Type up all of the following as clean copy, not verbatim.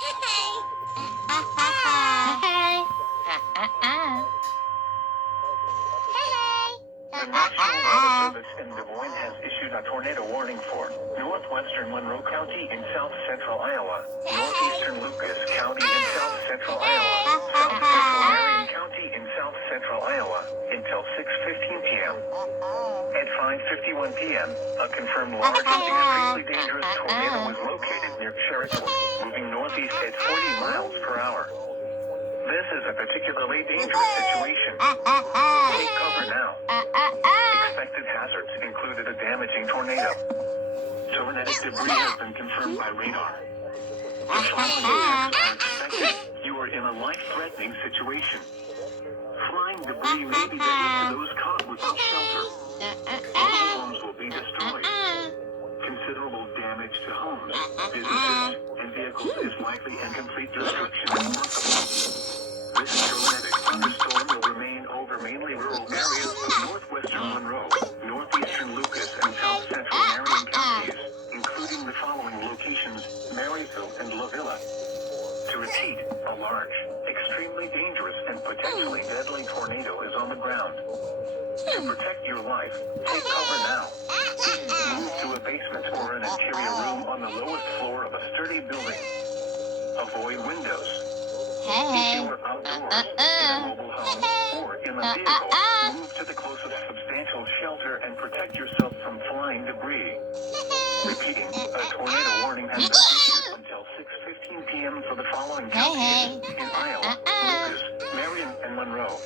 The National Weather Service in Des Moines has issued a tornado warning for northwestern Monroe County in south central Iowa, northeastern Lucas County in south central Iowa, south central Marion County in south central Iowa, until 6:15 p.m. At 5:51 p.m., a confirmed large and extremely dangerous tornado was located near Cherokee, moving northeast at 40 miles per hour. This is a particularly dangerous situation. Take cover now. Expected hazards included a damaging tornado. Tornadic debris has been confirmed by radar. The following effects are expected. You are in a life-threatening situation. Flying debris may be deadly to those caught without shelter. Mobile homes will be destroyed. Considerable damage to homes, businesses, and vehicles is likely, and complete destruction is possible. This tornadic thunderstorm will remain over mainly rural areas of northwestern Monroe, northeastern Lucas, and south central Marion counties, including the following locations: Maryville and La Villa. To repeat, a large, extremely dangerous, and potentially deadly tornado is on the ground. To protect your life, take cover now. Move to a basement or an interior room on the lowest floor of a sturdy building. Avoid windows. If you are outdoors, in a mobile home, or in a vehicle, move to the closest substantial shelter and protect yourself from flying debris. Repeating, a tornado warning has been issued until 6:15 p.m. for the following counties in Iowa, Lucas, Marion, and Monroe.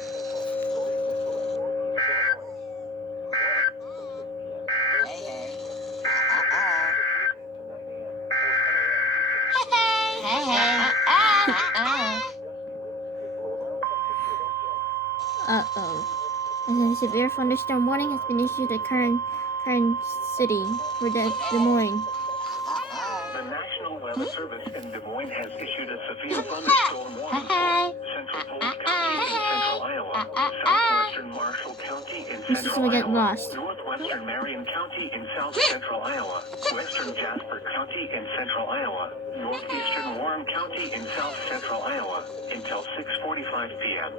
A severe thunderstorm warning has been issued at current city for Des Moines. The National Weather Service in Des Moines has issued a severe thunderstorm warning for Central Polk County in central Iowa, southwestern Marshall County in central Iowa, northwestern Marion County in south central Iowa, western Jasper County in central Iowa, northeastern Warren County in south central Iowa, until 6:45 p.m.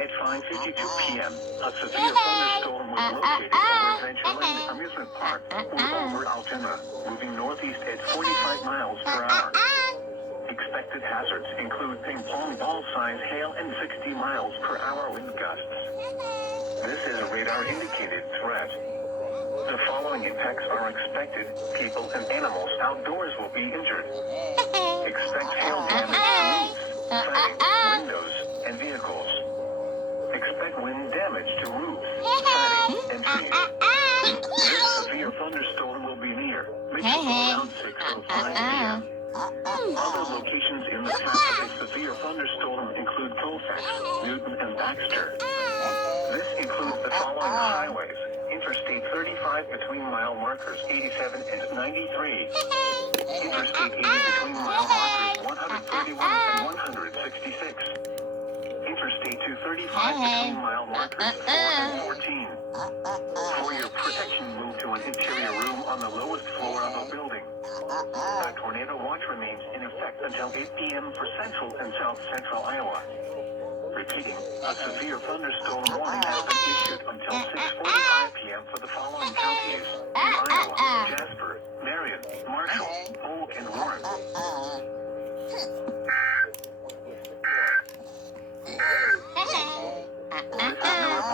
At 5:52 p.m., a severe thunderstorm was located over Adventureland Amusement Park, or over Altoona, moving northeast at 45 miles per hour. Expected hazards include ping-pong ball-size hail and 60 miles per hour wind gusts. This is a radar-indicated threat. The following impacts are expected. People and animals outdoors will be injured. Expect hail damage to roofs, siding, windows, and vehicles. Expect wind damage to roofs, siding, and trees. This severe thunderstorm will be near Mitchell around 6:05 p.m. Other locations in the path of a severe thunderstorm include Colfax, Newton, and Baxter. This includes the following highways: Interstate 35 between mile markers 87 and 93. Interstate 80 between mile markers 131 and 166. Interstate 235 between mile markers 4 and 14. For your protection, move to an interior room on the lowest floor of a building. A tornado watch remains in effect until 8 p.m. for central and south central Iowa. Repeating, a severe thunderstorm warning has been issued until 6:45 p.m. for the following counties in Iowa: Jasper, Marion, Marshall, Polk, and Warren.